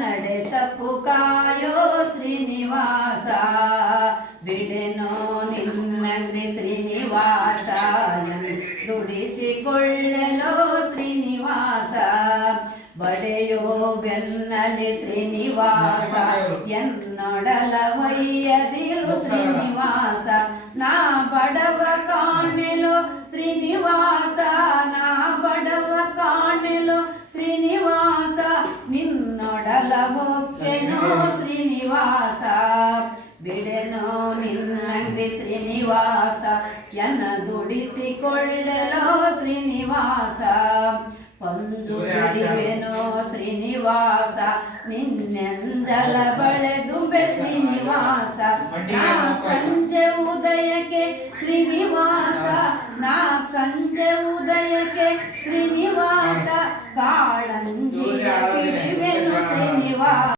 ನಡೆ ತಪ್ಪು ಕಾಯೋ ಶ್ರೀನಿವಾಸ ಬಿಡೆನೋ ನಿನ್ನಂಗ್ರಿ ಶ್ರೀನಿವಾಸ ದುಡಿಸಿಕೊಳ್ಳಲೋ ಶ್ರೀನಿವಾಸ ಬಡೆಯೋ ಬೆನ್ನಲಿ ಶ್ರೀನಿವಾಸ ಎನ್ನೊಡಲ ವಯ್ಯದಿರು ಶ್ರೀನಿವಾಸ ನಾ ಬಡವ ಕಾಣೆಲೋ ಶ್ರೀನಿವಾಸ ನಾ ಬಡವ ಕಾಣೆಲೋ ಶ್ರೀನಿವಾಸ ನಿನ್ನೊಡಲ ಹೊಕ್ಕೆನೋ ಶ್ರೀನಿವಾಸ ಬಿಡೆನೋ ನಿನ್ನಂಗ್ರಿ ಶ್ರೀನಿವಾಸ ಎನ್ನ ದುಡಿಸಿಕೊಳ್ಳಲೋ ಶ್ರೀನಿವಾಸ ಒಂದು ಬಿಡುವೆನೋ ಶ್ರೀನಿವಾಸ ನಿನ್ನೆಂದಲ ಬಳೆದುಂಬೆ ಶ್ರೀನಿವಾಸ ನಾ ಸಂಜೆ ಉದಯಕ್ಕೆ ಶ್ರೀನಿವಾಸ ನಾ ಸಂಜೆ ಉದಯಕ್ಕೆ ಶ್ರೀನಿವಾಸ ಕಾಳಂಜಿಯ ಬಿಡುವೆನು ಶ್ರೀನಿವಾಸ